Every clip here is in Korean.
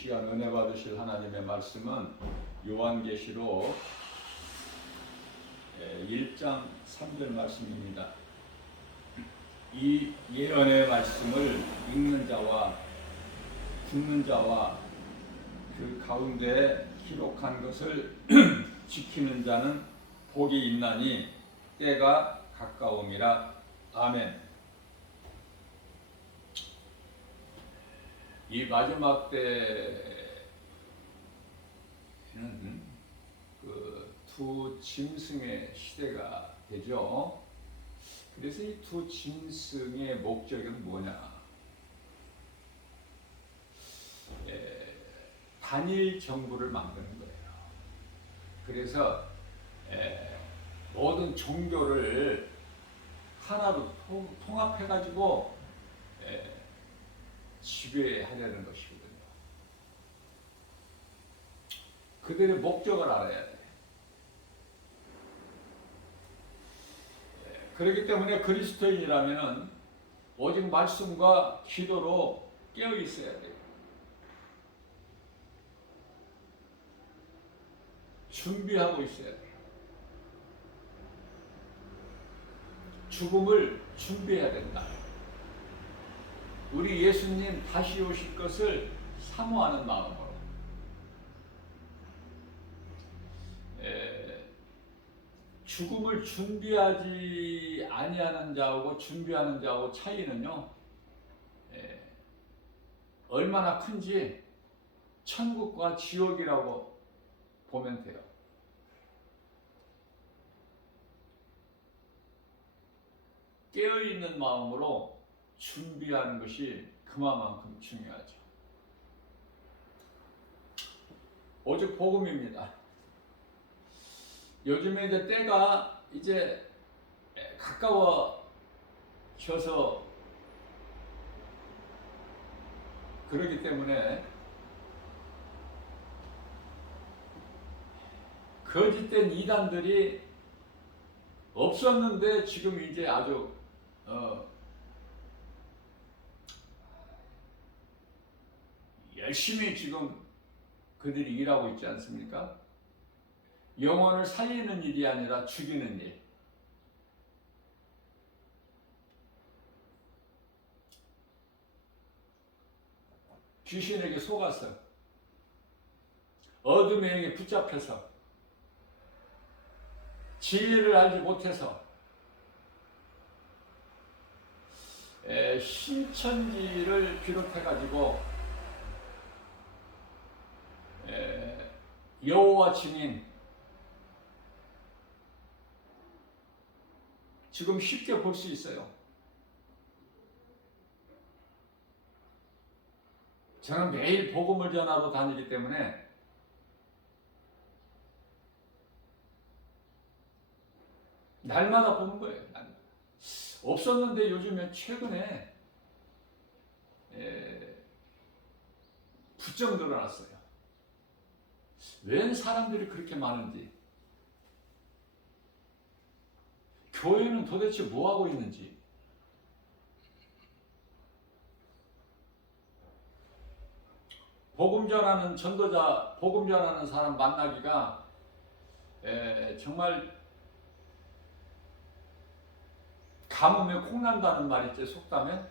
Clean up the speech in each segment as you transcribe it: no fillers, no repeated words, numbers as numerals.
시간 은혜 받으실 하나님의 말씀은 요한계시록 1장 3절 말씀입니다. 이 예언의 말씀을 읽는 자와 듣는 자와 그 가운데 기록한 것을 지키는 자는 복이 있나니 때가 가까움이라. 아멘. 이 마지막 때는 그 두 짐승의 시대가 되죠. 그래서 이 두 짐승의 목적은 뭐냐? 단일 정부를 만드는 거예요. 그래서 모든 종교를 하나로 통합해가지고 지배하려는 것이거든요. 그들의 목적을 알아야 돼. 그렇기 때문에 그리스도인이라면 오직 말씀과 기도로 깨어 있어야 돼요. 준비하고 있어야 돼요. 죽음을 준비해야 된다. 우리 예수님 다시 오실 것을 사모하는 마음으로 죽음을 준비하지 아니하는 자하고 준비하는 자하고 차이는요, 얼마나 큰지 천국과 지옥이라고 보면 돼요. 깨어있는 마음으로 준비하는 것이 그만큼 중요하죠. 오직 복음입니다. 요즘에 이제 때가 이제 가까워져서 그러기 때문에 거짓된 이단들이 없었는데 지금 이제 아주 열심히 지금 그들이 일하고 있지 않습니까? 영혼을 살리는 일이 아니라 죽이는 일. 귀신에게 속아서 어둠의 영에 붙잡혀서 진리를 알지 못해서 신천지를 비롯해가지고 여호와 증인 지금 쉽게 볼 수 있어요. 저는 매일 복음을 전하러 다니기 때문에 날마다 보는 거예요. 없었는데 요즘에 최근에 부쩍 늘어났어요. 웬 사람들이 그렇게 많은지, 교회는 도대체 뭐 하고 있는지, 복음 전하는 전도자, 복음 전하는 사람 만나기가 정말 가뭄에 콩난다는 말 있지, 속담에.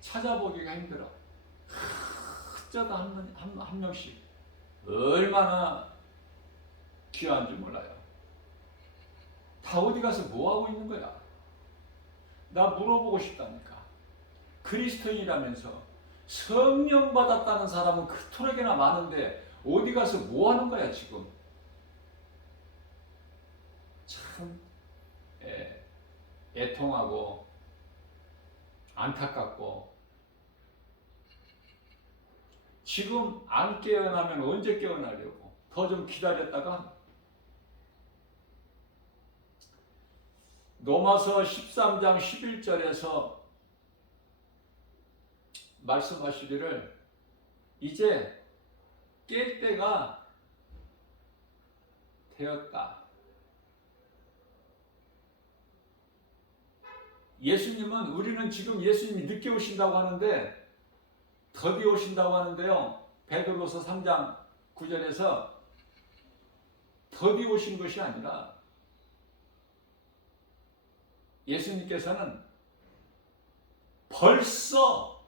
찾아보기가 힘들어. 어쩌다 한 명씩 얼마나 귀한지 몰라요. 다 어디 가서 뭐 하고 있는 거야? 나 물어보고 싶다니까. 그리스도인이라면서 성령 받았다는 사람은 그토록이나 많은데 어디 가서 뭐 하는 거야 지금? 참 애통하고 안타깝고, 지금 안 깨어나면 언제 깨어나려고? 더 좀 기다렸다가 로마서 13장 11절에서 말씀하시기를 이제 깰 때가 되었다. 예수님은, 우리는 지금 예수님이 늦게 오신다고 하는데 더디 오신다고 하는데요. 베드로서 3장 9절에서 더디 오신 것이 아니라 예수님께서는 벌써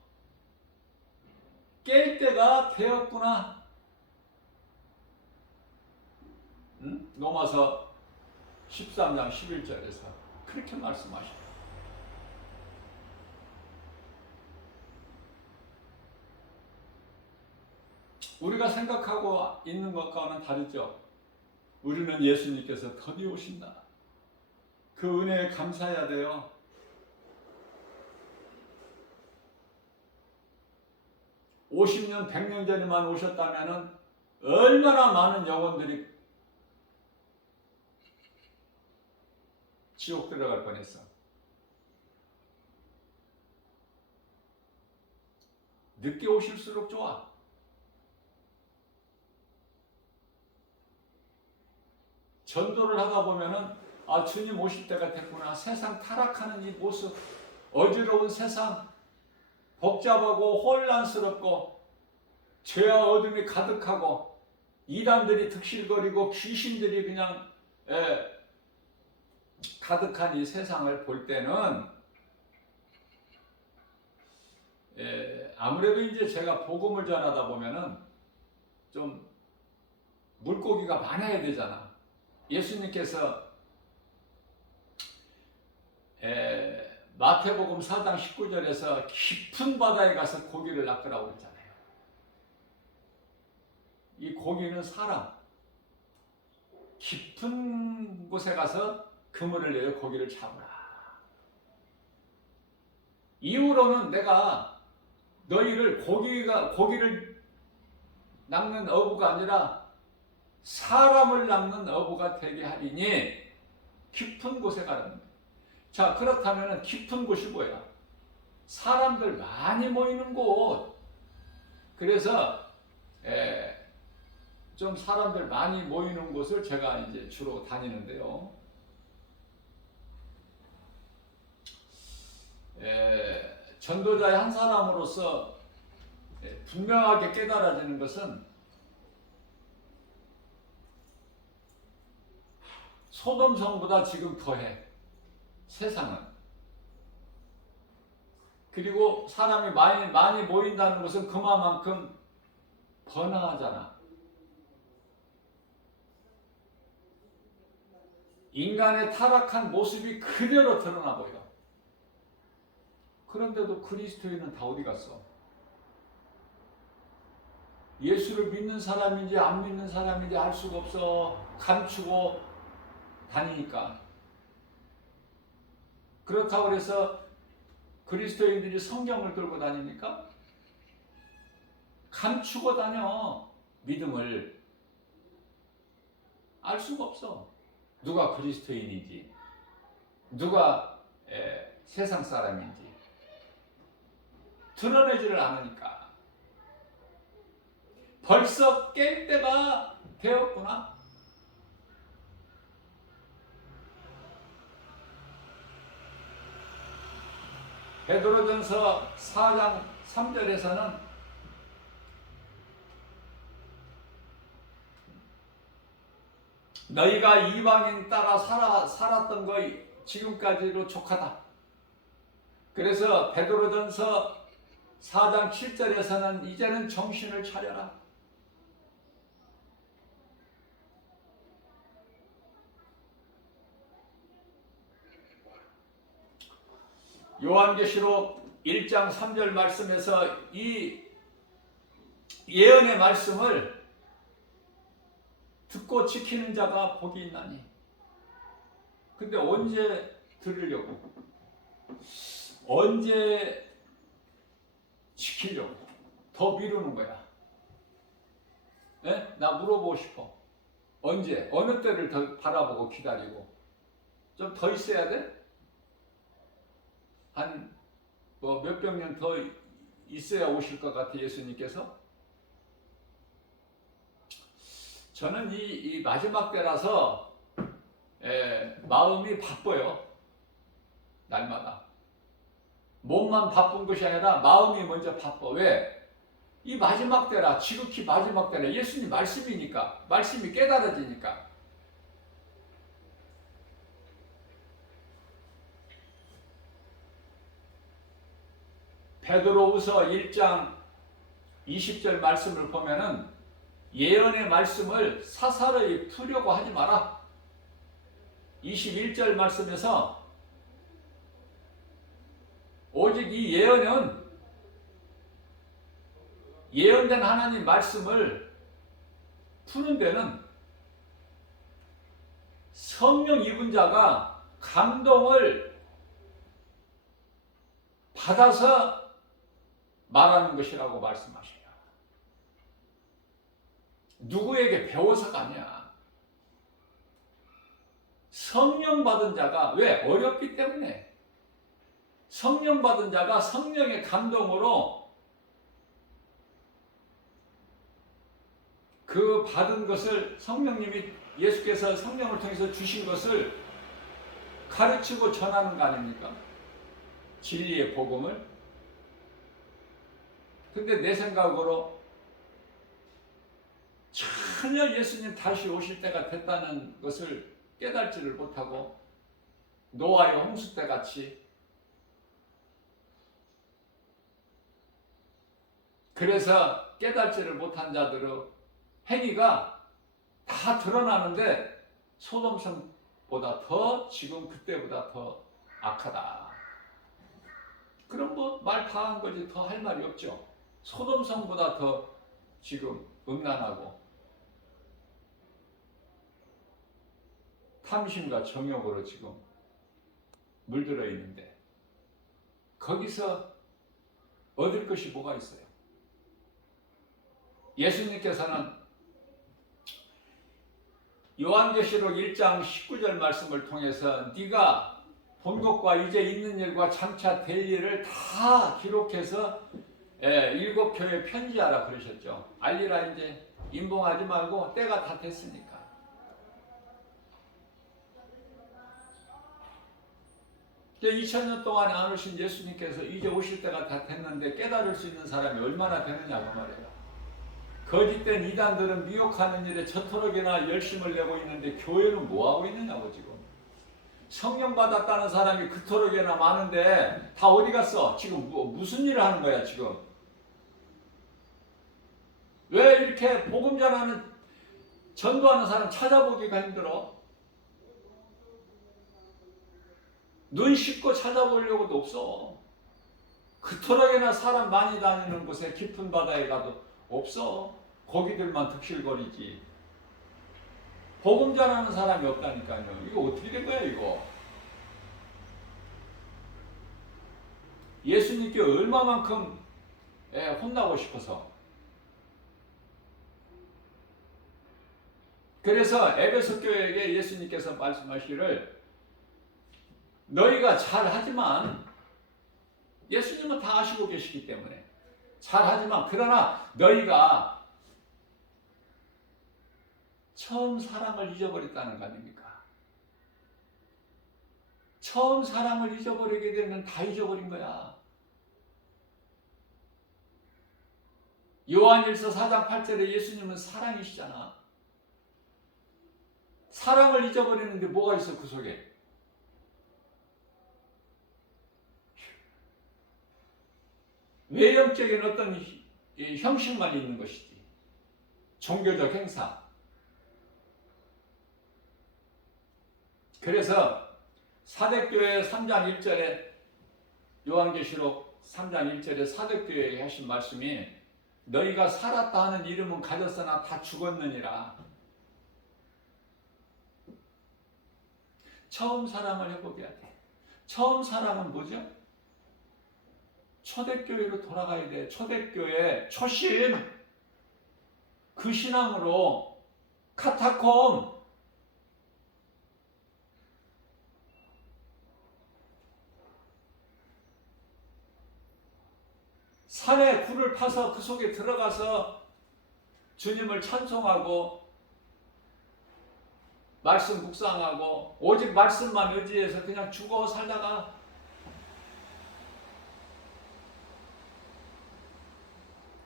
깰 때가 되었구나. 로마서 13장 11절에서 그렇게 말씀하십니다. 우리가 생각하고 있는 것과는 다르죠. 우리는 예수님께서 더디 오신다. 그 은혜에 감사해야 돼요. (50년) (100년) 전에만 오셨다면 얼마나 많은 영혼들이 지옥 들어갈 뻔했어. 늦게 오실수록 좋아. 전도를 하다 보면은 아, 주님 오실 때가 됐구나. 세상 타락하는 이 모습, 어지러운 세상, 복잡하고 혼란스럽고 죄와 어둠이 가득하고 이단들이 득실거리고 귀신들이 그냥 가득한 이 세상을 볼 때는 아무래도 이제 제가 복음을 전하다 보면은 좀 물고기가 많아야 되잖아. 예수님께서 마태복음 4장 19절에서 깊은 바다에 가서 고기를 낚으라고 했잖아요. 이 고기는 사람, 깊은 곳에 가서 그물을 내어 고기를 잡으라. 이후로는 내가 너희를 고기를 낚는 어부가 아니라 사람을 낚는 어부가 되게 하리니 깊은 곳에 가라는 거예요. 자, 그렇다면 깊은 곳이 뭐야? 사람들 많이 모이는 곳. 그래서 좀 사람들 많이 모이는 곳을 제가 이제 주로 다니는데요. 전도자의 한 사람으로서 분명하게 깨달아지는 것은 소돔성보다 지금 더해. 세상은. 그리고 사람이 많이 모인다는 것은 그만큼 번화하잖아. 인간의 타락한 모습이 그대로 드러나 보여. 그런데도 그리스도인은 다 어디 갔어? 예수를 믿는 사람인지 안 믿는 사람인지 알 수가 없어. 감추고 다니니까. 그렇다고 해서 그리스도인들이 성경을 들고 다니니까 감추고 다녀. 믿음을 알 수가 없어. 누가 그리스도인인지, 누가 세상 사람인지 드러내지를 않으니까. 벌써 깰 때가 되었구나. 베드로전서 4장 3절에서는 너희가 이방인 따라 살았던 것이 지금까지로 족하다. 그래서 베드로전서 4장 7절에서는 이제는 정신을 차려라. 요한계시록 1장 3절 말씀에서 이 예언의 말씀을 듣고 지키는 자가 복이 있나니. 근데 언제 들으려고? 언제 지키려고? 더 미루는 거야. 네? 나 물어보고 싶어. 언제? 어느 때를 더 바라보고 기다리고? 좀 더 있어야 돼? 한 몇백 년 더 있어야 오실 것 같아, 예수님께서? 저는 이 마지막 때라서 마음이 바빠요. 날마다. 몸만 바쁜 것이 아니라 마음이 먼저 바빠. 왜? 이 마지막 때라, 지극히 마지막 때라. 예수님 말씀이니까, 말씀이 깨달아지니까. 베드로후서 1장 20절 말씀을 보면은 예언의 말씀을 사사로이 풀려고 하지 마라. 21절 말씀에서 오직 이 예언은 예언된 하나님 말씀을 푸는 데는 성령 입은 자가 감동을 받아서 말하는 것이라고 말씀하셔요. 누구에게 배워서가 아니야. 성령 받은 자가, 왜? 어렵기 때문에. 성령 받은 자가 성령의 감동으로 그 받은 것을, 성령님이, 예수께서 성령을 통해서 주신 것을 가르치고 전하는 거 아닙니까? 진리의 복음을. 근데 내 생각으로 전혀 예수님 다시 오실 때가 됐다는 것을 깨달지를 못하고 노아의 홍수 때 같이, 그래서 깨달지를 못한 자들의 행위가 다 드러나는데 소돔성보다 더, 지금 그때보다 더 악하다. 그럼 뭐 말 다 한 거지, 더 할 말이 없죠. 소돔성보다 더 지금 음란하고 탐심과 정욕으로 지금 물들어 있는데 거기서 얻을 것이 뭐가 있어요? 예수님께서는 요한계시록 1장 19절 말씀을 통해서 네가 본 것과 이제 있는 일과 장차 될 일을 다 기록해서 7교회에 편지하라 그러셨죠. 알리라, 이제 임봉하지 말고 때가 다 됐으니까. 이제 2000년 동안 안 오신 예수님께서 이제 오실 때가 다 됐는데 깨달을 수 있는 사람이 얼마나 되느냐고 말이에요. 거짓된 이단들은 미혹하는 일에 저토록이나 열심을 내고 있는데 교회는 뭐하고 있느냐고. 지금 성령 받았다는 사람이 그토록이나 많은데 다 어디 갔어? 지금 무슨 일을 하는 거야 지금? 왜 이렇게 복음 전하는, 전도하는 사람 찾아보기가 힘들어? 눈 씻고 찾아보려고도 없어. 그토록이나 사람 많이 다니는 곳에, 깊은 바다에 가도 없어. 거기들만 득실거리지. 복음 전하는 사람이 없다니까요. 이거 어떻게 된 거야 이거? 예수님께 얼마만큼 혼나고 싶어서. 그래서 에베소 교회에게 예수님께서 말씀하시기를, 너희가 잘하지만, 예수님은 다 아시고 계시기 때문에 잘하지만, 그러나 너희가 처음 사랑을 잊어버렸다는 거 아닙니까? 처음 사랑을 잊어버리게 되면 다 잊어버린 거야. 요한일서 4장 8절에 예수님은 사랑이시잖아. 사랑을 잊어버리는데 뭐가 있어 그 속에? 외형적인 어떤 형식만 있는 것이지. 종교적 행사. 그래서 사대교회 3장 1절에, 요한계시록 3장 1절에 사대교회에 하신 말씀이, 너희가 살았다 하는 이름은 가졌으나 다 죽었느니라. 처음 사랑을 해보게 돼. 처음 사랑은 뭐죠? 초대교회로 돌아가야 돼. 초대교회 초심, 그 신앙으로 카타콤, 산에 굴을 파서 그 속에 들어가서 주님을 찬송하고 말씀 묵상하고 오직 말씀만 의지해서 그냥 죽어 살다가,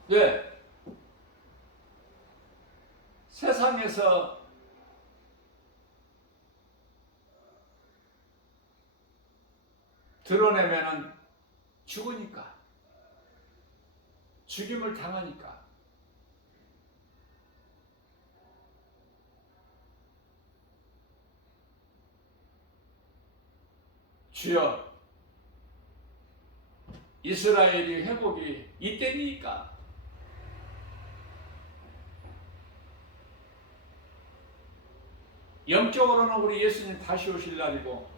왜? 세상에서 드러내면은 죽으니까, 죽임을 당하니까. 주여, 이스라엘이 회복이 이때니까. 영적으로는 우리 예수님 다시 오실 날이고,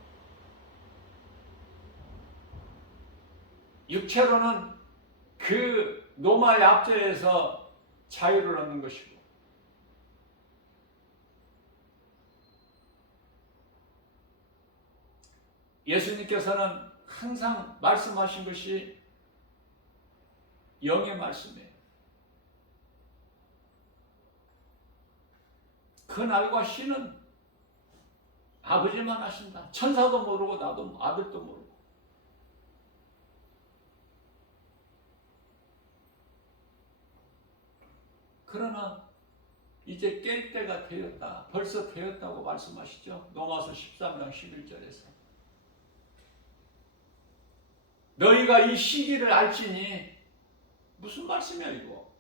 육체로는 그 노마의 압제에서 자유를 얻는 것이고, 예수님께서는 항상 말씀하신 것이 영의 말씀이에요. 그날과 시는 아버지만 하신다. 천사도 모르고 나도 아들도 모르고. 그러나 이제 깰 때가 되었다. 벌써 되었다고 말씀하시죠. 로마서 13장 11절에서. 너희가 이 시기를 알지니, 무슨 말씀이야 이거?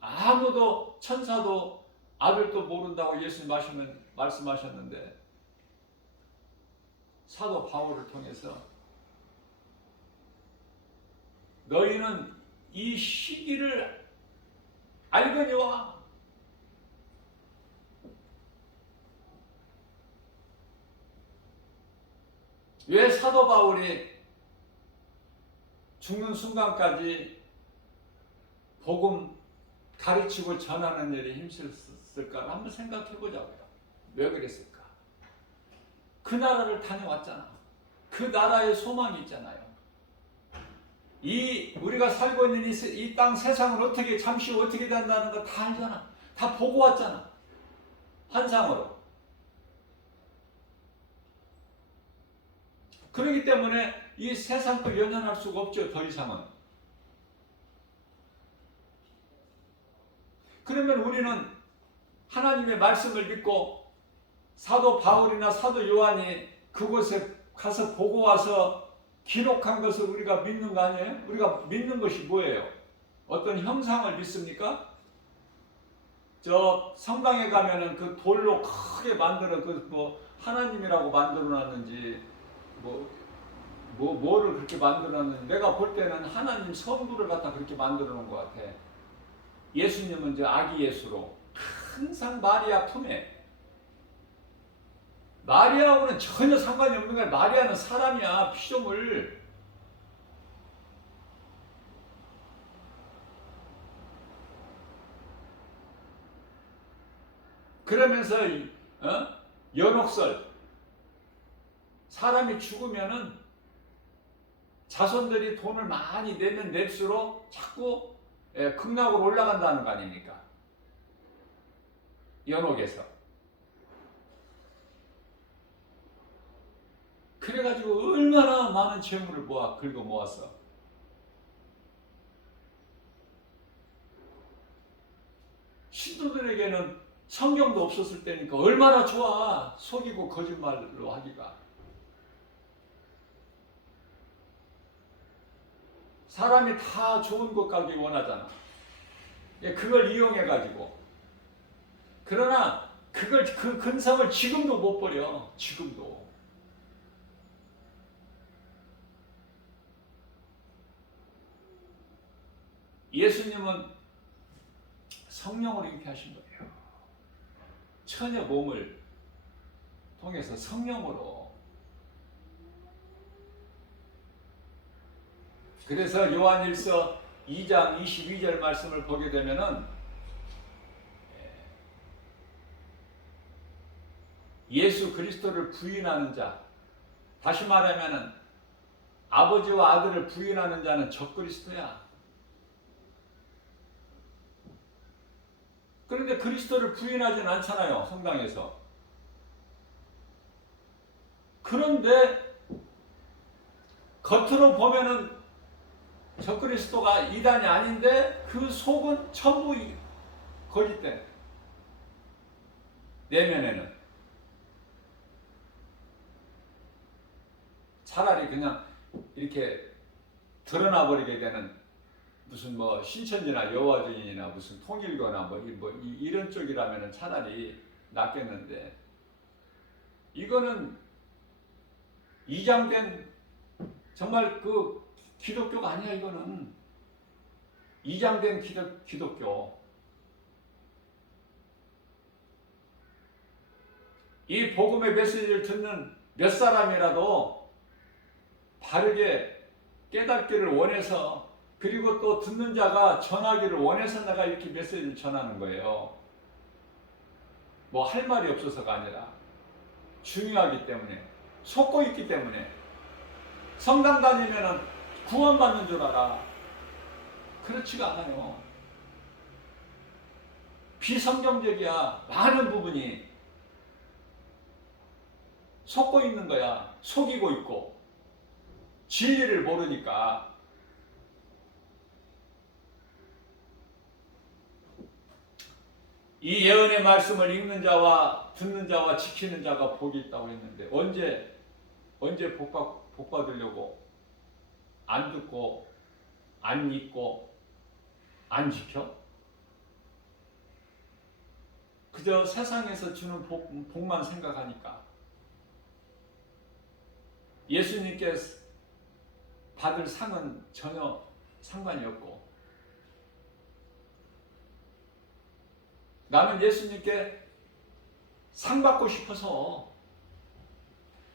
아무도, 천사도 아들도 모른다고 예수님 말씀하셨는데, 사도 바울을 통해서 너희는 이 시기를 알거니와. 왜 사도 바울이 죽는 순간까지 복음 가르치고 전하는 일에 힘썼을까? 한번 생각해 보자고요. 왜 그랬을까? 그 나라를 다녀왔잖아. 그 나라에 소망이 있잖아요. 우리가 살고 있는 이 땅 세상은 어떻게, 잠시 후 어떻게 된다는 거 다 알잖아. 다 보고 왔잖아. 환상으로. 그렇기 때문에 이 세상과 연연할 수가 없죠. 더 이상은. 그러면 우리는 하나님의 말씀을 믿고 사도 바울이나 사도 요한이 그곳에 가서 보고 와서 기록한 것을 우리가 믿는 거 아니에요? 우리가 믿는 것이 뭐예요? 어떤 형상을 믿습니까? 저 성당에 가면은 그 돌로 크게 만들어 하나님이라고 만들어 놨는지 뭐를 그렇게 만들어 놨는지, 내가 볼 때는 하나님 성부를 갖다 그렇게 만들어 놓은 것 같아. 예수님은 이제 아기 예수로 항상 마리아 품에, 마리아하고는 전혀 상관이 없는 거야. 마리아는 사람이야, 피조물. 그러면서 연옥설, 사람이 죽으면은 자손들이 돈을 많이 내면 낼수록 자꾸 극락으로 올라간다는 거 아닙니까? 연옥에서. 그래가지고 얼마나 많은 재물을 긁어 모았어. 신도들에게는 성경도 없었을 때니까 얼마나 좋아. 속이고 거짓말로 하기가. 사람이 다 좋은 것 가기 원하잖아. 그걸 이용해가지고. 그러나 그 근성을 지금도 못 버려. 지금도. 예수님은 성령으로 잉태하신 거예요. 처녀 몸을 통해서 성령으로. 그래서 요한일서 2장 22절 말씀을 보게 되면은 예수 그리스도를 부인하는 자, 다시 말하면은 아버지와 아들을 부인하는 자는 적그리스도야. 그런데 그리스도를 부인하진 않잖아요, 성당에서. 그런데 겉으로 보면은 적그리스도가 이단이 아닌데 그 속은 전부 거짓된. 내면에는. 차라리 그냥 이렇게 드러나 버리게 되는 무슨 뭐 신천지나 여화전이나 무슨 통일교나 이런 쪽이라면 차라리 낫겠는데, 이거는 이장된 정말 그 기독교가 아니야. 이거는 이장된 기독교. 이 복음의 메시지를 듣는 몇 사람이라도 바르게 깨닫기를 원해서, 그리고 또 듣는 자가 전하기를 원해서 내가 이렇게 메시지를 전하는 거예요. 뭐 할 말이 없어서가 아니라 중요하기 때문에, 속고 있기 때문에. 성당 다니면은 구원받는 줄 알아. 그렇지가 않아요. 비성경적이야. 많은 부분이 속고 있는 거야. 속이고 있고 진리를 모르니까. 이 예언의 말씀을 읽는 자와 듣는 자와 지키는 자가 복이 있다고 했는데, 언제 복 받으려고 안 듣고 안 읽고 안 지켜? 그저 세상에서 주는 복만 생각하니까. 예수님께 받을 상은 전혀 상관이 없고, 나는 예수님께 상 받고 싶어서,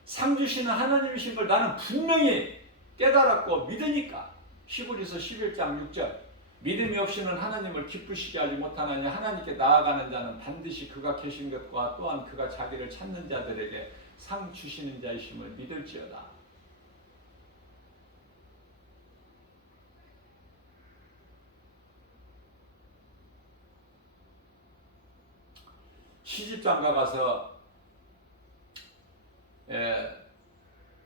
상 주시는 하나님이신 걸 나는 분명히 깨달았고 믿으니까. 히브리서 11장 6절, 믿음이 없이는 하나님을 기쁘시게 하지 못하나니 하나님께 나아가는 자는 반드시 그가 계신 것과 또한 그가 자기를 찾는 자들에게 상 주시는 자이심을 믿을지어다. 시집장가 가서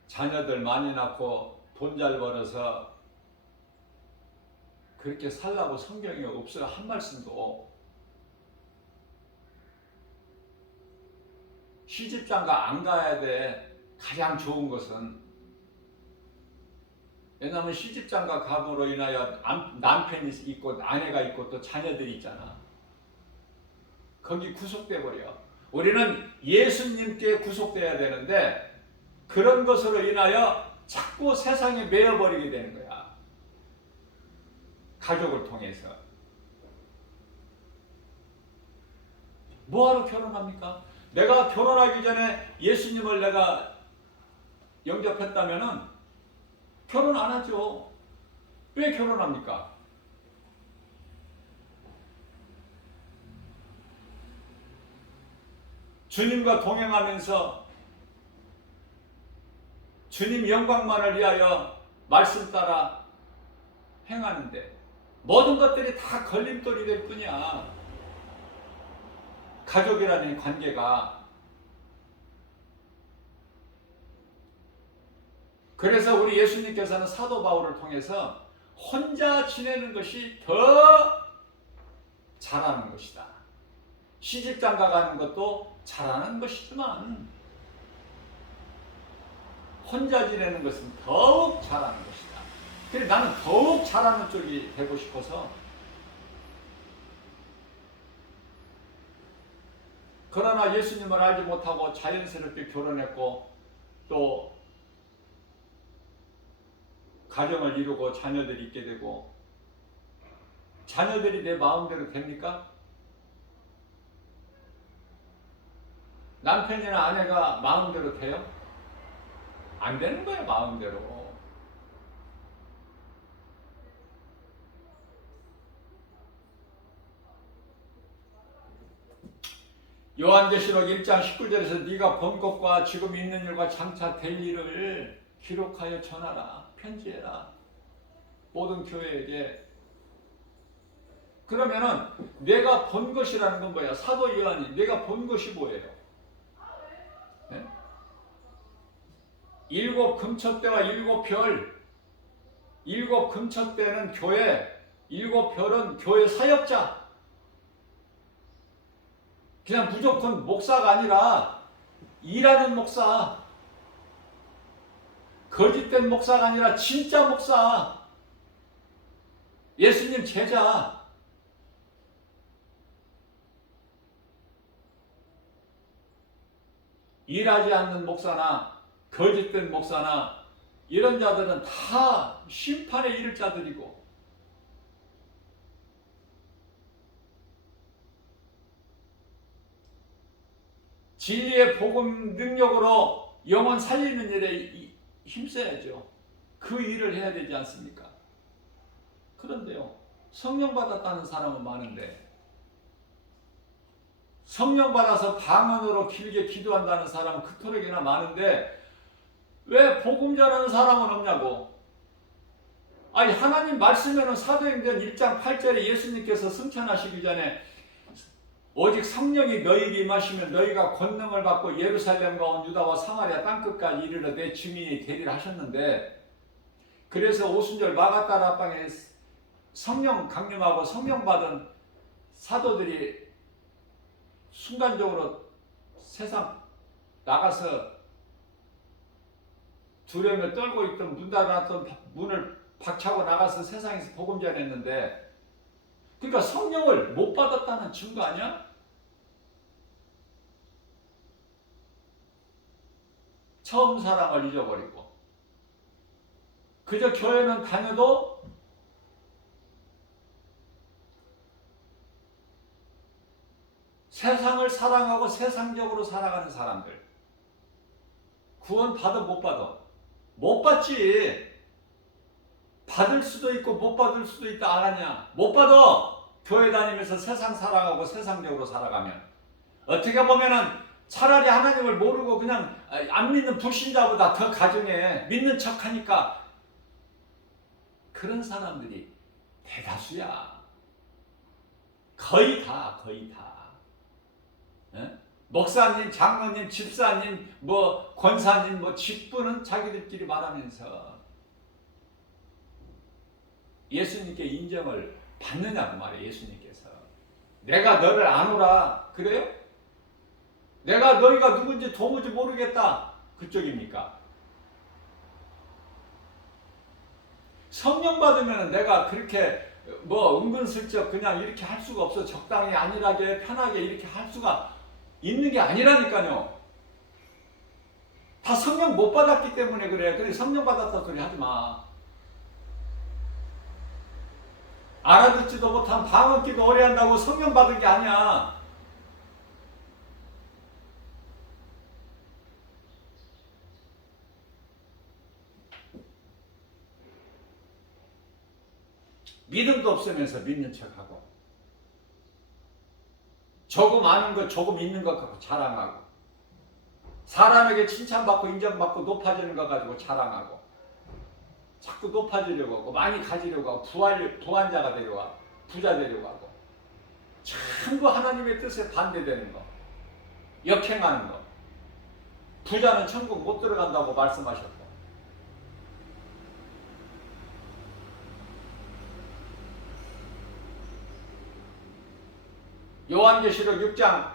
자녀들 많이 낳고 돈 잘 벌어서 그렇게 살라고 성경에 없어요. 한 말씀도. 시집장가 안 가야 돼. 가장 좋은 것은. 왜냐하면 시집장가 감으로 인하여 남편이 있고 아내가 있고 또 자녀들이 있잖아. 거기 구속돼 버려. 우리는 예수님께 구속돼야 되는데, 그런 것으로 인하여 자꾸 세상에 매여버리게 되는 거야. 가족을 통해서. 뭐하러 결혼합니까? 내가 결혼하기 전에 예수님을 내가 영접했다면은 결혼 안 하죠. 왜 결혼합니까? 주님과 동행하면서 주님 영광만을 위하여 말씀 따라 행하는데, 모든 것들이 다 걸림돌이 될 뿐이야. 가족이라는 관계가. 그래서 우리 예수님께서는 사도 바울을 통해서 혼자 지내는 것이 더 잘하는 것이다. 시집장가 가는 것도 잘하는 것이지만 혼자 지내는 것은 더욱 잘하는 것이다. 그래서 나는 더욱 잘하는 쪽이 되고 싶어서. 그러나 예수님을 알지 못하고 자연스럽게 결혼했고 또 가정을 이루고 자녀들이 있게 되고, 자녀들이 내 마음대로 됩니까? 남편이나 아내가 마음대로 돼요? 안 되는 거예요, 마음대로. 요한계시록 1장 19절에서 네가 본 것과 지금 있는 일과 장차 될 일을 기록하여 전하라. 편지해라. 모든 교회에게. 그러면은 내가 본 것이라는 건 뭐야? 사도 요한이 내가 본 것이 뭐예요? 네? 7 금첩대와 7 별. 7 금첩대는 교회, 7 별은 교회 사역자. 그냥 무조건 목사가 아니라 일하는 목사, 거짓된 목사가 아니라 진짜 목사, 예수님 제자. 일하지 않는 목사나 거짓된 목사나 이런 자들은 다 심판에 이를 자들이고, 진리의 복음 능력으로 영혼 살리는 일에 힘써야죠. 그 일을 해야 되지 않습니까? 그런데요, 성령 받았다는 사람은 많은데, 성령 받아서 방언으로 길게 기도한다는 사람은 그토록이나 많은데 왜 복음 전하는 사람은 없냐고. 아니, 하나님 말씀에는 사도행전 1장 8절에 예수님께서 승천하시기 전에 오직 성령이 너희에게 임하시면 너희가 권능을 받고 예루살렘과 온 유다와 사마리아 땅끝까지 이르러 내 증인이 되리라 하셨는데, 그래서 오순절 마가다라 앞방에 성령 강림하고 성령 받은 사도들이 순간적으로 세상 나가서 두려움에 떨고 있던 문 닫아놨던 문을 박차고 나가서 세상에서 복음 전했는데, 그러니까 성령을 못 받았다는 증거 아니야? 처음 사랑을 잊어버리고 그저 교회는 다녀도 세상을 사랑하고 세상적으로 살아가는 사람들, 구원 받아 못 받아? 못 받지. 받을 수도 있고 못 받을 수도 있다 안 하냐? 못 받아. 교회 다니면서 세상 사랑하고 세상적으로 살아가면. 어떻게 보면은 차라리 하나님을 모르고 그냥 안 믿는 불신자보다 더 가정해. 믿는 척하니까. 그런 사람들이 대다수야. 거의 다. 에? 목사님, 장로님, 집사님, 뭐 권사님, 뭐 직분은 자기들끼리 말하면서 예수님께 인정을 받느냐고 말이에요. 예수님께서 내가 너를 아노라 그래요? 내가 너희가 누군지 도무지 모르겠다 그쪽입니까? 성령 받으면 내가 그렇게 뭐 은근슬쩍 그냥 이렇게 할 수가 없어. 적당히 안일하게 편하게 이렇게 할 수가 있는 게 아니라니까요. 다 성령 못 받았기 때문에 그래. 근데 성령 받았다 소리 하지 마. 알아듣지도 못한 방언기도 오래 한다고 성령 받은 게 아니야. 믿음도 없으면서 믿는 척하고, 조금 아는 것, 조금 있는 것 갖고 자랑하고, 사람에게 칭찬받고 인정받고 높아지는 것 가지고 자랑하고, 자꾸 높아지려고 하고, 많이 가지려고 하고, 부한자가 되려고 하고, 부자 되려고 하고, 전부 하나님의 뜻에 반대되는 거, 역행하는 거. 부자는 천국 못 들어간다고 말씀하셨고, 요한계시록 6장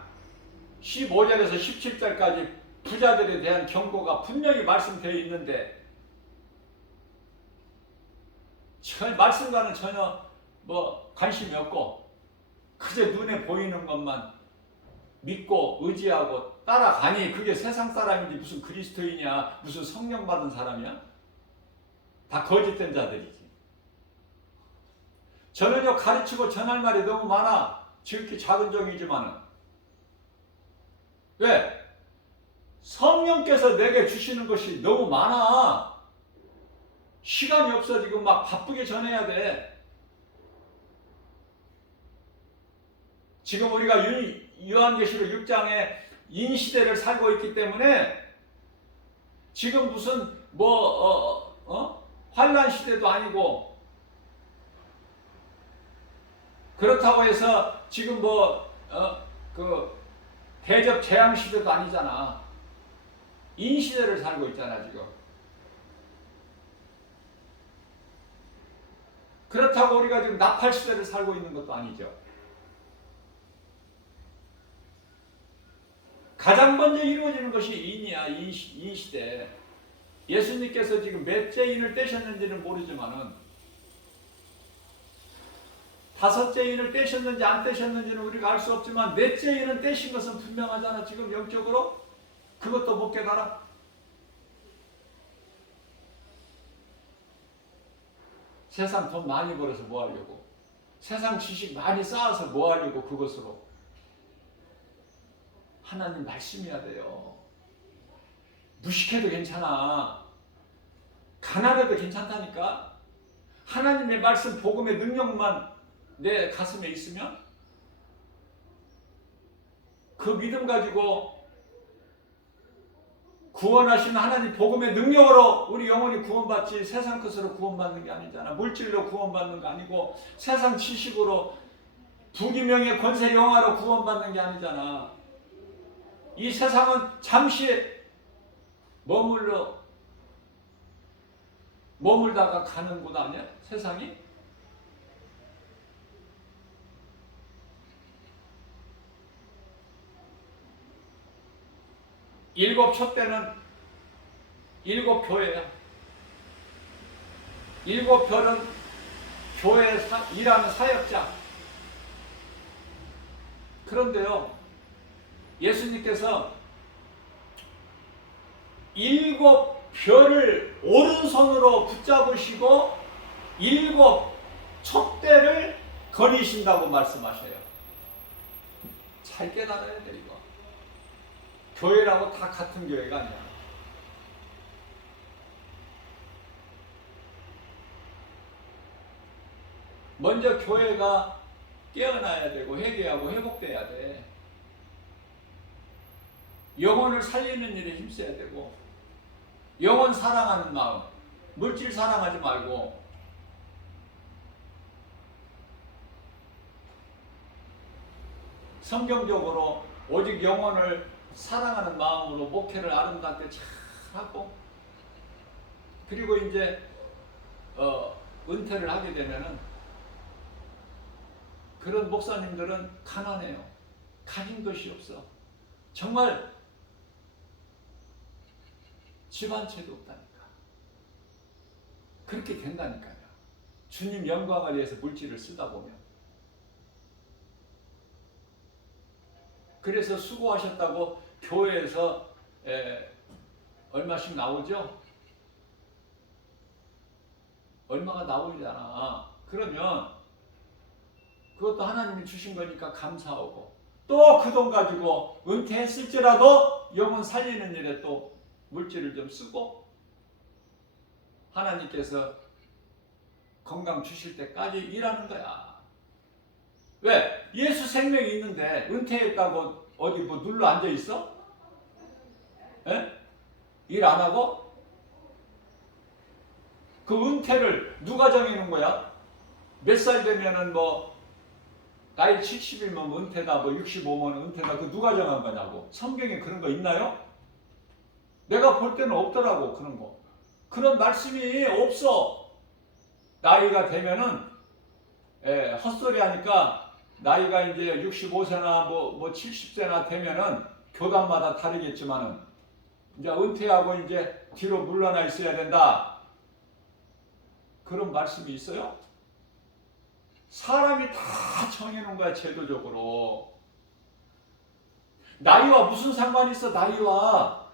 15절에서 17절까지 부자들에 대한 경고가 분명히 말씀되어 있는데, 말씀과는 전혀 뭐 관심이 없고 그저 눈에 보이는 것만 믿고 의지하고 따라가니 그게 세상 사람이지 무슨 그리스도이냐, 무슨 성령 받은 사람이야? 다 거짓된 자들이지. 저는요, 가르치고 전할 말이 너무 많아. 지극히 작은 종이지만은. 왜? 성령께서 내게 주시는 것이 너무 많아. 시간이 없어. 지금 막 바쁘게 전해야 돼. 지금 우리가 요한계시록 6장에 인시대를 살고 있기 때문에 지금 무슨 환란 시대도 아니고, 그렇다고 해서 지금 대접 재앙 시대도 아니잖아. 인시대를 살고 있잖아 지금. 그렇다고 우리가 지금 나팔 시대를 살고 있는 것도 아니죠. 가장 먼저 이루어지는 것이 인이야. 이 시대. 예수님께서 지금 몇째 인을 떼셨는지는 모르지만은 5째 인을 떼셨는지 안 떼셨는지는 우리가 알 수 없지만 넷째 인은 떼신 것은 분명하잖아. 지금 영적으로 그것도 못 깨달아. 세상 돈 많이 벌어서 뭐 하려고, 세상 지식 많이 쌓아서 뭐 하려고, 그것으로. 하나님 말씀이야 돼요. 무식해도 괜찮아. 가난해도 괜찮다니까. 하나님의 말씀, 복음의 능력만 내 가슴에 있으면 그 믿음 가지고 구원하시는 하나님 복음의 능력으로 우리 영혼이 구원받지, 세상 것으로 구원받는 게 아니잖아. 물질로 구원받는 거 아니고 세상 지식으로 부귀명예 권세 영화로 구원받는 게 아니잖아. 이 세상은 잠시 머물다가 가는 곳 아니야? 세상이? 일곱 촛대는 일곱 교회야. 일곱 별은 교회에 일하는 사역자. 그런데요, 예수님께서 일곱 별을 오른손으로 붙잡으시고 일곱 촛대를 거니신다고 말씀하셔요. 잘 깨달아야 돼, 이거. 교회라고 다 같은 교회가 아니야. 먼저 교회가 깨어나야 되고 회개하고 회복돼야 돼. 영혼을 살리는 일에 힘써야 되고, 영혼 사랑하는 마음, 물질 사랑하지 말고 성경적으로 오직 영혼을 사랑하는 마음으로 목회를 아름답게 잘 하고, 그리고 이제 은퇴를 하게 되면은 그런 목사님들은 가난해요. 가진 것이 없어. 정말 집 한 채도 없다니까. 그렇게 된다니까요. 주님 영광을 위해서 물질을 쓰다 보면. 그래서 수고하셨다고 교회에서 얼마씩 나오죠? 얼마가 나오잖아. 그러면 그것도 하나님이 주신 거니까 감사하고, 또 그 돈 가지고 은퇴했을지라도 영혼 살리는 일에 또 물질을 좀 쓰고, 하나님께서 건강 주실 때까지 일하는 거야. 왜? 예수 생명이 있는데 은퇴했다고 어디 뭐 눌러 앉아 있어? 일 안 하고? 그 은퇴를 누가 정해놓은 거야? 몇 살 되면은 뭐 나이 70이면 은퇴다, 뭐 65면 은퇴다, 그 누가 정한 거냐고. 성경에 그런 거 있나요? 내가 볼 때는 없더라고, 그런 거. 그런 말씀이 없어. 나이가 되면은 헛소리 하니까 나이가 이제 65세나 뭐 70세나 되면은 교단마다 다르겠지만은 이제 은퇴하고 이제 뒤로 물러나 있어야 된다. 그런 말씀이 있어요? 사람이 다 정해놓은 거야, 제도적으로. 나이와 무슨 상관이 있어, 나이와.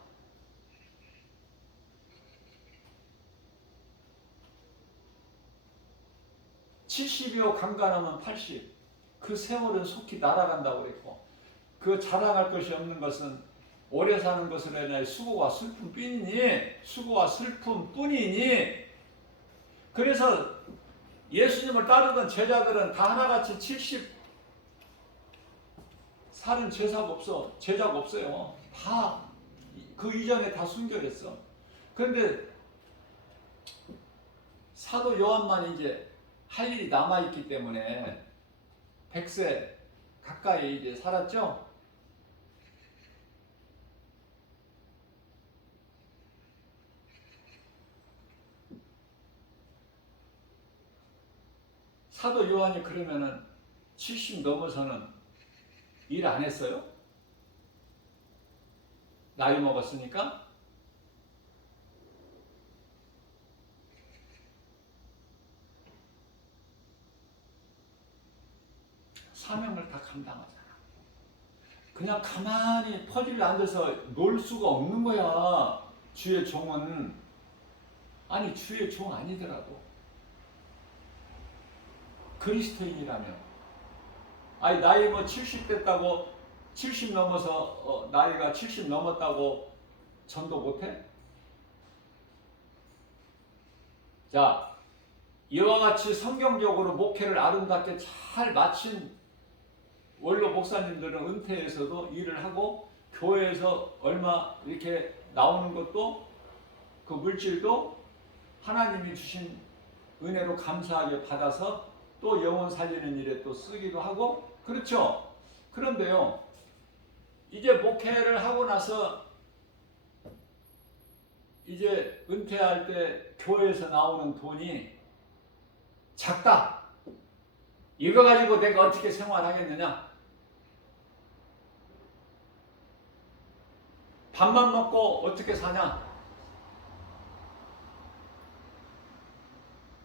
(70이요) 강간하면 80. 그 세월은 속히 날아간다고 그랬고, 그 자랑할 것이 없는 것은 오래 사는 것으로 인하여 수고와 슬픔뿐이니. 그래서 예수님을 따르던 제자들은 다 하나같이 70 살은 제사가 없어요. 다 그 이전에 다 순결했어. 그런데 사도 요한만 이제 할 일이 남아있기 때문에 100세 가까이 이제 살았죠. 사도 요한이 그러면은 70 넘어서는 일 안 했어요? 나이 먹었으니까. 사명을 다 감당하잖아. 그냥 가만히 퍼질러 앉아서 놀 수가 없는 거야. 주의 종은. 아니 주의 종 아니더라도 그리스도인이라면, 아니 나이 뭐 70 됐다고 70 넘어서 나이가 70 넘었다고 전도 못해? 자, 이와 같이 성경적으로 목회를 아름답게 잘 마친 원로 목사님들은 은퇴해서도 일을 하고 교회에서 얼마 이렇게 나오는 것도 그 물질도 하나님이 주신 은혜로 감사하게 받아서 또 영혼 살리는 일에 또 쓰기도 하고 그렇죠. 그런데요, 이제 목회를 하고 나서 이제 은퇴할 때 교회에서 나오는 돈이 작다. 이거 가지고 내가 어떻게 생활하겠느냐? 밥만 먹고 어떻게 사냐?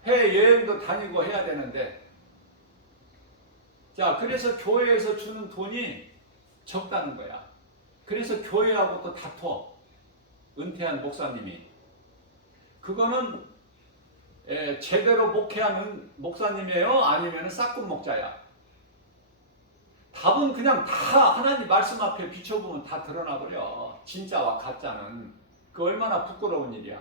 해외여행도 다니고 해야 되는데, 자, 그래서 교회에서 주는 돈이 적다는 거야. 그래서 교회하고 또 다퉈. 은퇴한 목사님이. 그거는 제대로 목회한 목사님이에요? 아니면 싹군 목자야? 답은 그냥 다 하나님 말씀 앞에 비춰보면 다 드러나버려. 진짜와 가짜는. 그 얼마나 부끄러운 일이야.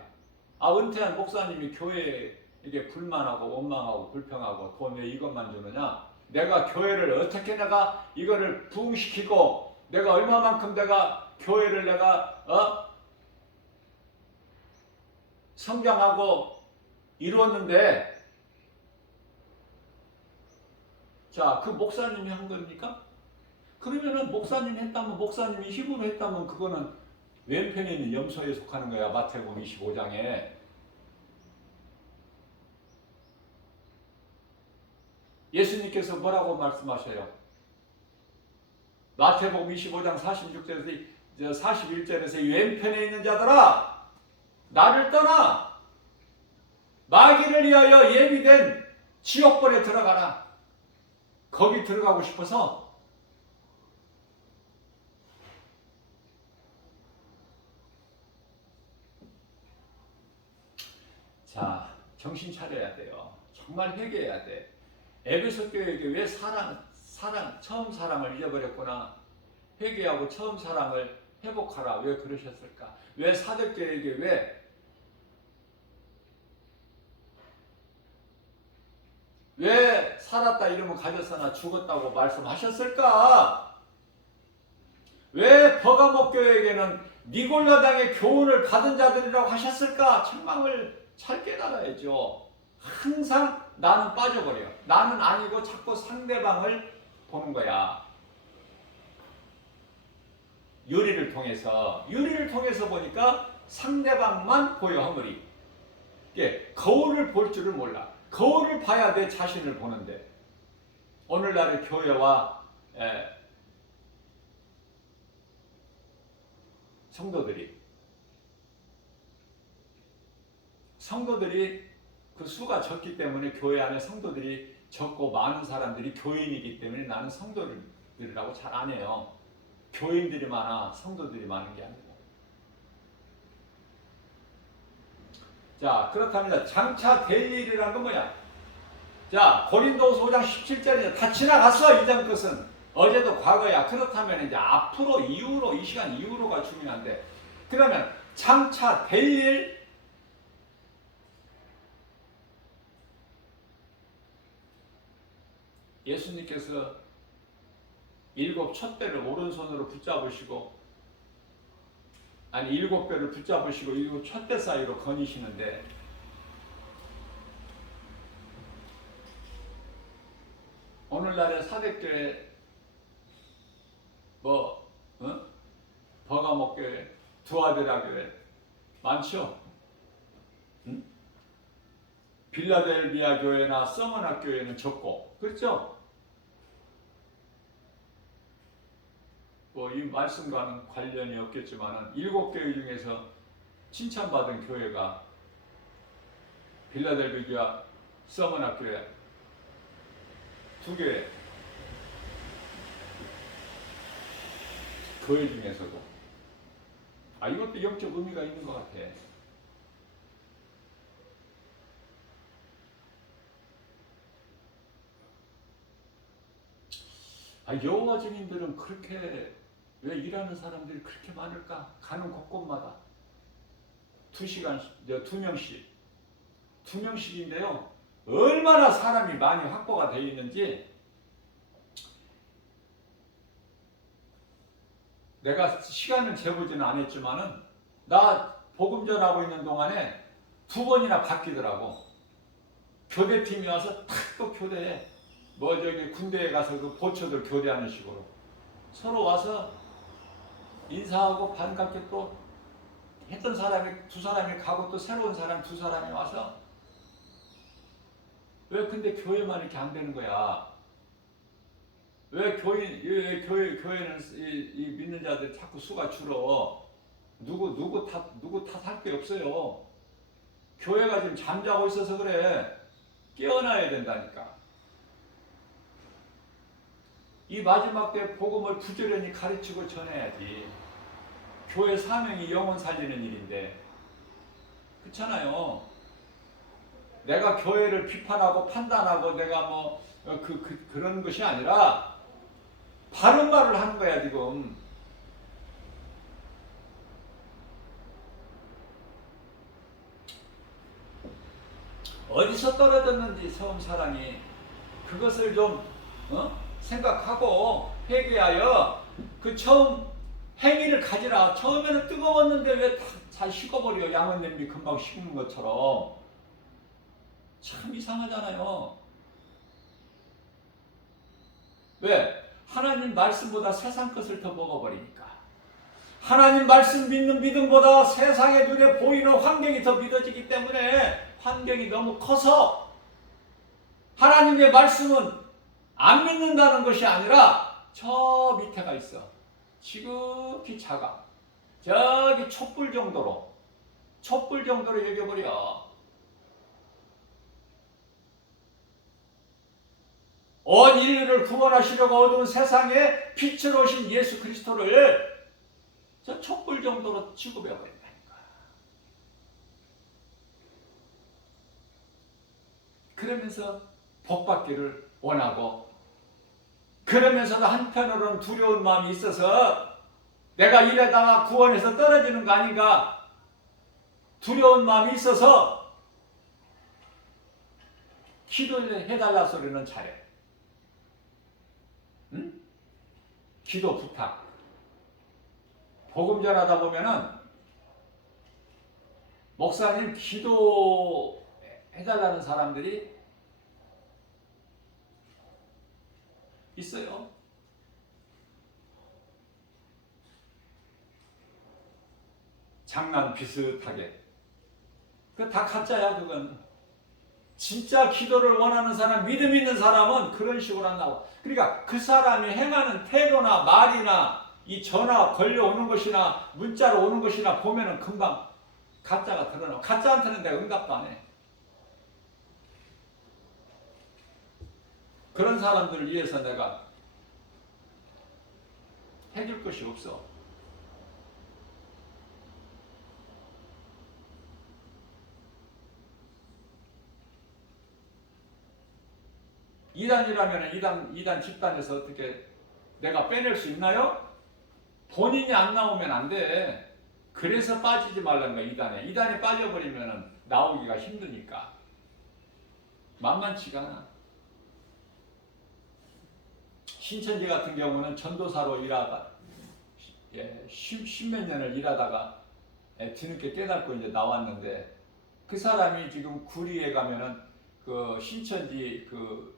아, 은퇴한 목사님이 교회에 이게 불만하고 원망하고 불평하고 돈 왜 이것만 주느냐? 내가 교회를 어떻게 내가 이거를 부흥시키고 내가 얼마만큼 내가 교회를 내가 성장하고 이루었는데, 자, 그 목사님이 한 겁니까? 그러면은 목사님이 했다면, 목사님이 힘으로 했다면 그거는 왼편에 있는 염소에 속하는 거야. 마태복음 25장에. 예수님께서 뭐라고 말씀하셔요? 마태복음 25장 46절에서 41절에서 왼편에 있는 자들아, 나를 떠나 마귀를 위하여 예비된 지옥벌에 들어가라. 거기 들어가고 싶어서 자, 정신 차려야 돼요. 정말 회개해야 돼. 에베소 교회에게 왜 처음 사랑을 잊어버렸구나. 회개하고 처음 사랑을 회복하라. 왜 그러셨을까? 왜 사도교회에게 왜 살았다 이러면 가졌으나 죽었다고 말씀하셨을까? 왜 버가모 교회에게는 니골라당의 교훈을 받은 자들이라고 하셨을까? 책망을 잘 깨달아야죠. 항상 나는 빠져버려. 나는 아니고 자꾸 상대방을 보는 거야. 유리를 통해서 보니까 상대방만 보여, 허물이. 거울을 볼 줄을 몰라. 거울을 봐야 내 자신을 보는데, 오늘날의 교회와 성도들이 그 수가 적기 때문에, 교회 안에 성도들이 적고 많은 사람들이 교인이기 때문에 나는 성도들이라고 잘 안 해요. 교인들이 많아, 성도들이 많은 게 아니고. 자, 그렇다면 장차 될 일이란 건 뭐야? 자, 고린도후서 5장 17절에 다 지나갔어. 이전 것은 어제도 과거야. 그렇다면 이제 앞으로, 이후로, 이 시간 이후로가 중요한데, 그러면 장차 될 일, 예수님께서 7 촛대를 오른손으로 붙잡으시고, 아니 7배를 붙잡으시고 7 촛대 사이로 거니시는데, 오늘날의 사대교회 버가모 교회, 두아데라 교회 많죠? 응? 빌라델비아 교회나 서머나 교회는 적고, 그렇죠? 뭐 이 말씀과는 관련이 없겠지만은 7교회 중에서 칭찬받은 교회가 빌라델비 교회, 서머나 교회 2교회 교회 중에서도 이것도 영적 의미가 있는 것 같아. 여호와 증인들은 그렇게 왜 일하는 사람들이 그렇게 많을까? 가는 곳곳마다 2시간, 2명씩 2명씩인데요. 얼마나 사람이 많이 확보가 되어 있는지 내가 시간을 재보지는 않았지만은 나 복음 전하고 있는 동안에 2번이나 바뀌더라고. 교대팀이 와서 탁 또 교대해. 뭐 저기 군대에 가서 그 보초들 교대하는 식으로 서로 와서 인사하고 반갑게 또 했던 사람이 2사람이 가고 또 새로운 사람 2사람이 와서 왜 근데 교회만 이렇게 안 되는 거야? 왜 교회는 이 믿는 자들 자꾸 수가 줄어? 누구 탓할 게 없어요. 교회가 지금 잠자고 있어서 그래. 깨어나야 된다니까. 이 마지막 때 복음을 부지런히 가르치고 전해야지. 교회 사명이 영혼 살리는 일인데, 그렇잖아요. 내가 교회를 비판하고 판단하고 내가 뭐 그런 것이 아니라 바른 말을 하는 거야 지금. 어디서 떨어졌는지 처음 사람이 그것을 좀 생각하고 회개하여 그 처음 행위를 가지라. 처음에는 뜨거웠는데 왜 다 식어버려. 양은 냄비 금방 식는 것처럼. 참 이상하잖아요. 왜? 하나님 말씀보다 세상 것을 더 먹어버리니까. 하나님 말씀 믿는 믿음보다 세상의 눈에 보이는 환경이 더 믿어지기 때문에 환경이 너무 커서 하나님의 말씀은 안 믿는다는 것이 아니라 저 밑에가 있어. 지극히 작아. 저기 촛불 정도로 여겨버려. 온 인류를 구원하시려고 어두운 세상에 빛으로 오신 예수 그리스도를 저 촛불 정도로 취급해버린다니까. 그러면서 복받기를 원하고, 그러면서도 한편으로는 두려운 마음이 있어서 내가 이러다가 구원에서 떨어지는 거 아닌가 두려운 마음이 있어서 기도를 해달라 소리는 잘해. 응? 기도 부탁. 복음 전하다 보면은 목사님 기도 해달라는 사람들이 있어요. 장난 비슷하게. 그 다 가짜야 그건. 진짜 기도를 원하는 사람, 믿음 있는 사람은 그런 식으로 안 나와. 그러니까 그 사람이 행하는 태도나 말이나 이 전화 걸려오는 것이나 문자로 오는 것이나 보면은 금방 가짜가 드러나. 가짜한테는 내가 응답도 안 해. 그런 사람들을 위해서 내가 해줄 것이 없어. 이단이라면 이단 집단에서 어떻게 내가 빼낼 수 있나요? 본인이 안 나오면 안 돼. 그래서 빠지지 말라는 거야. 이단에 빠져버리면 나오기가 힘드니까. 만만치가 않아. 신천지 같은 경우는 전도사로 일하다 십몇 년을 일하다가 뒤늦게 깨닫고 이제 나왔는데, 그 사람이 지금 구리에 가면은 그 신천지 그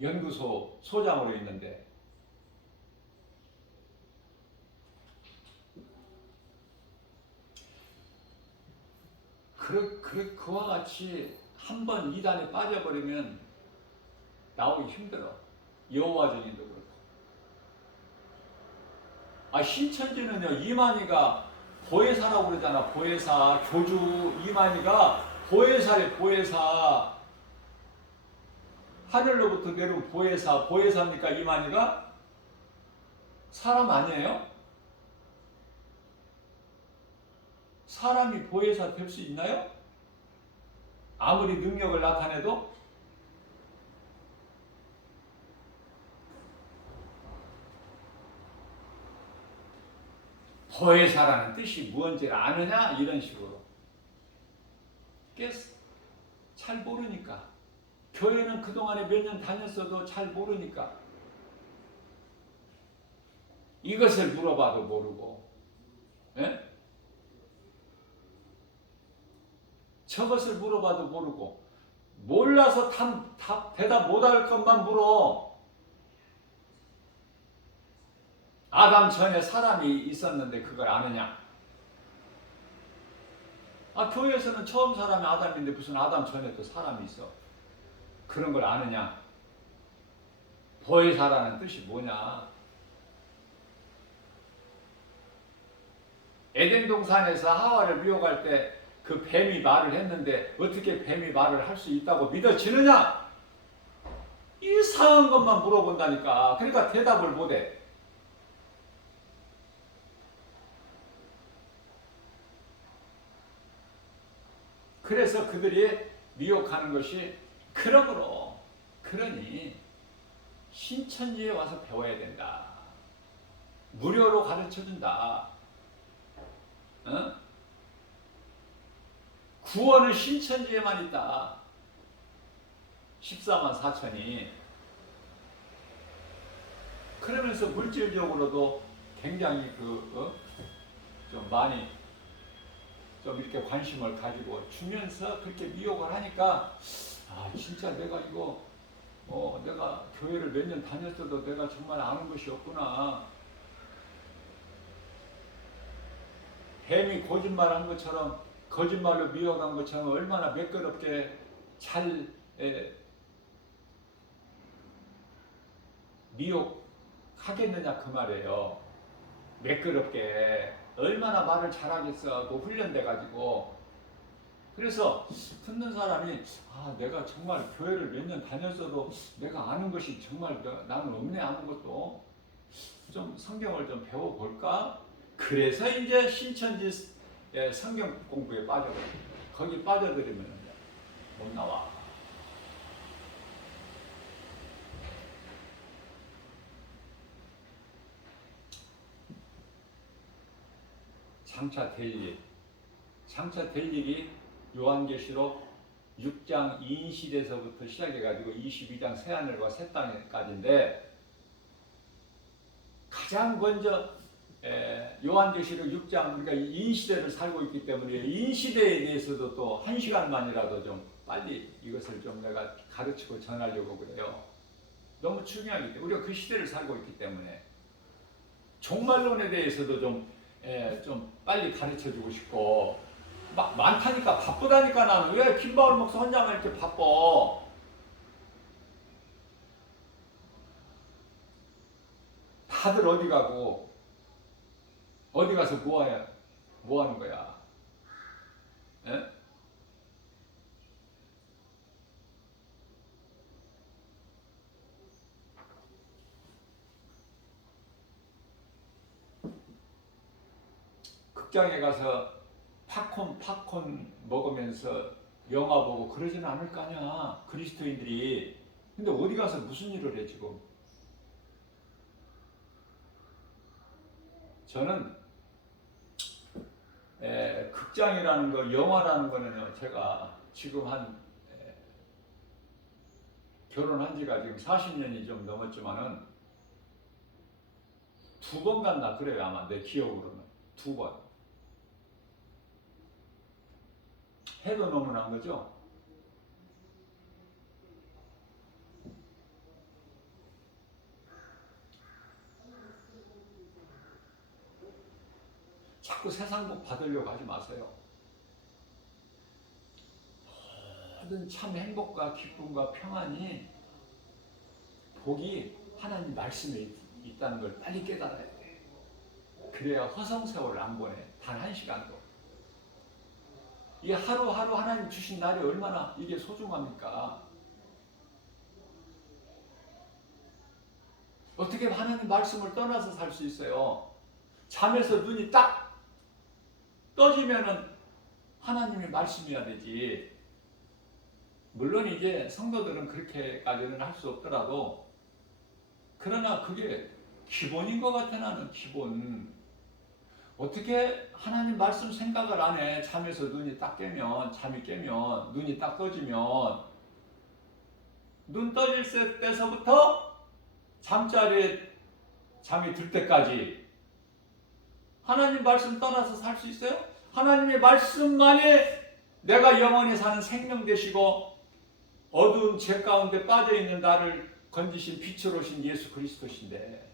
연구소 소장으로 있는데, 그와 같이 한번 이단에 빠져버리면 나오기 힘들어. 여호와 증인도 그렇고. 신천지는요, 이만희가 보혜사라고 그러잖아. 보혜사. 교주 이만희가 보혜사래, 보혜사. 하늘로부터 내려온 보혜사. 보혜사입니까, 이만희가? 사람 아니에요? 사람이 보혜사 될 수 있나요? 아무리 능력을 나타내도? 보혜사라는 뜻이 무언지를 아느냐? 이런 식으로. 잘 모르니까. 교회는 그동안에 몇 년 다녔어도 잘 모르니까. 이것을 물어봐도 모르고, 예? 저것을 물어봐도 모르고, 몰라서 대답 못할 것만 물어. 아담 전에 사람이 있었는데 그걸 아느냐? 교회에서는 처음 사람이 아담인데 무슨 아담 전에 또 사람이 있어. 그런 걸 아느냐? 보혜사라는 뜻이 뭐냐? 에덴 동산에서 하와를 미혹할 때 그 뱀이 말을 했는데 어떻게 뱀이 말을 할 수 있다고 믿어지느냐? 이상한 것만 물어본다니까. 그러니까 대답을 못해. 그래서 그들이 미혹하는 것이 그러니 신천지에 와서 배워야 된다. 무료로 가르쳐준다. 구원은 신천지에만 있다. 14만 4천이. 그러면서 물질적으로도 굉장히 좀 많이 좀 이렇게 관심을 가지고 주면서 그렇게 미혹을 하니까 진짜 내가 이거 내가 교회를 몇 년 다녔어도 내가 정말 아는 것이 없구나. 뱀이 거짓말한 것처럼 거짓말로 미혹한 것처럼 얼마나 매끄럽게 잘 미혹하겠느냐 그 말이에요. 매끄럽게 얼마나 말을 잘하겠어. 그 훈련돼 가지고. 그래서 듣는 사람이 내가 정말 교회를 몇 년 다녔어도 내가 아는 것이 정말 나는 없네. 아는 것도 좀 성경을 좀 배워볼까? 그래서 이제 신천지 성경 공부에 빠져버립니다. 거기 빠져들이면 못 나와. 장차 될 일. 장차 될 일이 요한계시록 6장 인시대에서부터 시작해가지고 22장 새하늘과 새 땅까지인데 가장 먼저 요한계시록 6장 우리가 인시대를 살고 있기 때문에 인시대에 대해서도 또 1시간만이라도 좀 빨리 이것을 좀 내가 가르치고 전하려고 그래요. 너무 중요하기 때문에 우리가 그 시대를 살고 있기 때문에 종말론에 대해서도 좀 빨리 가르쳐주고 싶고 많다니까 바쁘다니까. 나는 왜 김바울 목사 혼자만 이렇게 바빠? 다들 어디 가고 어디 가서 뭐 하는 거야? 에? 극장에 가서 팝콘 먹으면서 영화 보고 그러지는 않을 거 아니야, 그리스도인들이. 근데 어디 가서 무슨 일을 해 지금? 저는 극장이라는 거, 영화라는 거는요, 제가 지금 결혼한 지가 지금 40년이 좀 넘었지만은 2번 갔나 그래요. 아마 내 기억으로는 2번. 해도 너무 난 거죠. 자꾸 세상 복 받으려고 하지 마세요. 모든 참 행복과 기쁨과 평안이 복이 하나님 말씀에 있다는 걸 빨리 깨달아야 돼. 그래야 허송세월을 안 보내. 단 한 시간도. 이 하루하루 하나님 주신 날이 얼마나 이게 소중합니까? 어떻게 하나님 말씀을 떠나서 살 수 있어요? 잠에서 눈이 딱 떠지면은 하나님의 말씀이어야 되지. 물론 이제 성도들은 그렇게까지는 할 수 없더라도, 그러나 그게 기본인 것 같아. 나는 기본. 어떻게 하나님 말씀 생각을 안 해? 잠에서 눈이 딱 깨면, 잠이 깨면, 눈이 딱 떠지면, 눈 떠질 때서부터 잠자리에 잠이 들 때까지 하나님 말씀 떠나서 살 수 있어요? 하나님의 말씀만이 내가 영원히 사는 생명 되시고 어두운 죄 가운데 빠져있는 나를 건지신 빛으로 오신 예수 그리스도신데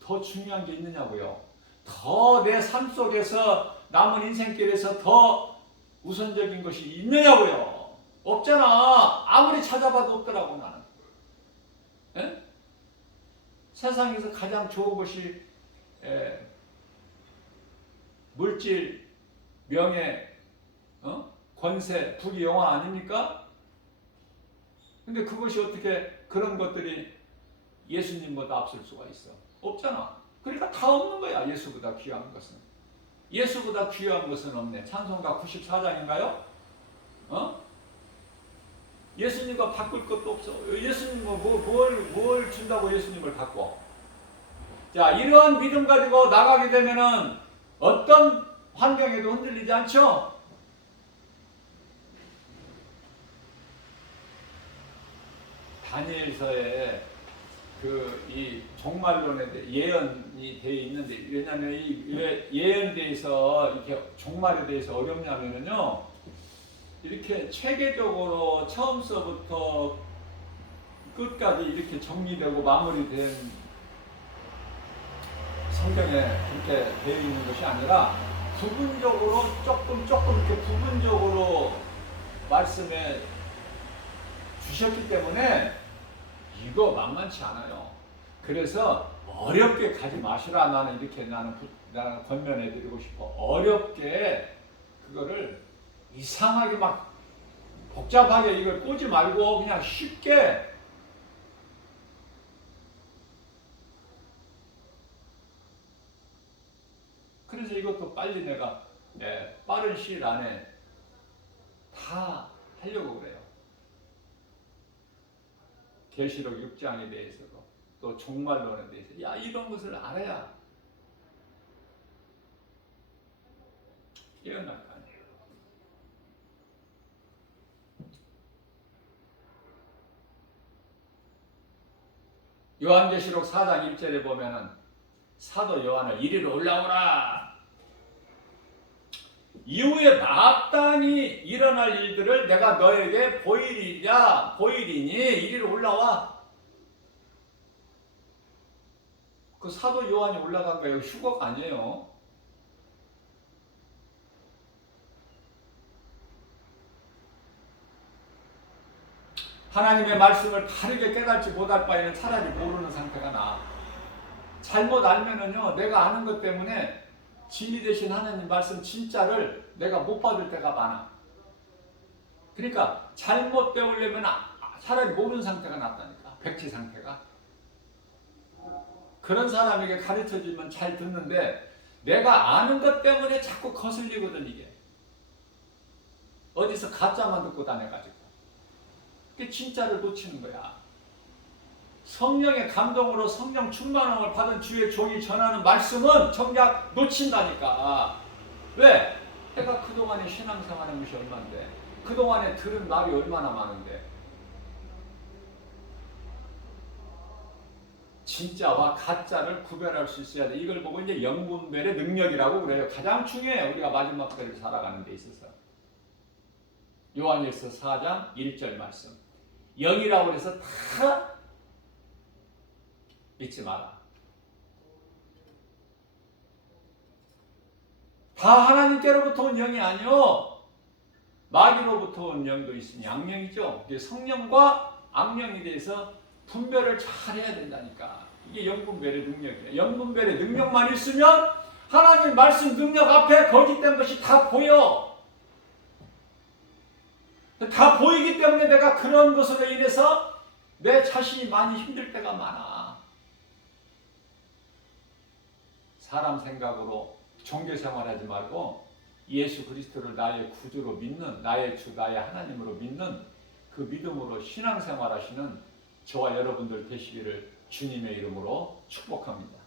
더 중요한 게 있느냐고요. 더 내 삶 속에서 남은 인생길에서 더 우선적인 것이 있느냐고요. 없잖아. 아무리 찾아봐도 없더라고. 나는. 에? 세상에서 가장 좋은 것이 물질, 명예, 권세, 부귀, 영화 아닙니까? 근데 그것이 어떻게 그런 것들이 예수님보다 앞설 수가 있어? 없잖아. 그러니까 다 없는 거야. 예수보다 귀한 것은. 예수보다 귀한 것은 없네. 찬송가 94장인가요? 예수님과 바꿀 것도 없어. 예수님 뭘 준다고 예수님을 바꿔? 자, 이러한 믿음 가지고 나가게 되면은 어떤 환경에도 흔들리지 않죠? 다니엘서에 이 종말론에 대해 예언이 되어 있는데, 왜냐하면 이 예언대에서 이렇게 종말에 대해서 어렵냐면요, 이렇게 체계적으로 처음서부터 끝까지 이렇게 정리되고 마무리된 성경에 그렇게 되어 있는 것이 아니라 부분적으로 조금 이렇게 부분적으로 말씀해 주셨기 때문에 이거 만만치 않아요. 그래서 어렵게 가지 마시라. 나는 권면해 드리고 싶어. 어렵게 그거를 이상하게 막 복잡하게 이걸 꼬지 말고 그냥 쉽게. 그래서 이것도 빨리 내가 빠른 시일 안에 다 하려고 그래요. 계시록 6장에 대해서도 또 종말론에 대해서 이런 것을 알아야 깨어날 거 아니에요. 요한계시록 4장 1절에 보면은 사도 요한을 이리로 올라오라. 이후에 마땅히 일어날 일들을 내가 너에게 보이리니 이리로 올라와. 그 사도 요한이 올라간 거예요. 휴거가 아니에요. 하나님의 말씀을 바르게 깨달지 못할 바에는 차라리 모르는 상태가 나아. 잘못 알면은요, 내가 아는 것 때문에 진리 되신 하나님 말씀 진짜를 내가 못 받을 때가 많아. 그러니까 잘못 배우려면 차라리 모르는 상태가 낫다니까. 백지 상태가. 그런 사람에게 가르쳐주면 잘 듣는데 내가 아는 것 때문에 자꾸 거슬리거든. 이게 어디서 가짜만 듣고 다녀가지고 그게 진짜를 놓치는 거야. 성령의 감동으로 성령 충만함을 받은 주의 종이 전하는 말씀은 정작 놓친다니까. 왜? 내가 그동안에 신앙생활한 것이 얼만데, 그동안에 들은 말이 얼마나 많은데. 진짜와 가짜를 구별할 수 있어야 돼. 이걸 보고 이제 영분별의 능력이라고 그래요. 가장 중요해요. 우리가 마지막 때를 살아가는 데 있어서. 요한일서 4장 1절 말씀. 영이라고 해서 다 믿지 마라. 다 하나님께로부터 온 영이 아니요, 마귀로부터 온 영도 있으니 악령이죠. 성령과 악령에 대해서 분별을 잘 해야 된다니까. 이게 영분별의 능력이에요. 영분별의 능력만 있으면 하나님 말씀 능력 앞에 거짓된 것이 다 보여. 다 보이기 때문에 내가 그런 것으로 인해서 내 자신이 많이 힘들 때가 많아. 사람 생각으로 종교 생활하지 말고 예수 그리스도를 나의 구주로 믿는, 나의 주, 나의 하나님으로 믿는 그 믿음으로 신앙생활하시는 저와 여러분들 되시기를 주님의 이름으로 축복합니다.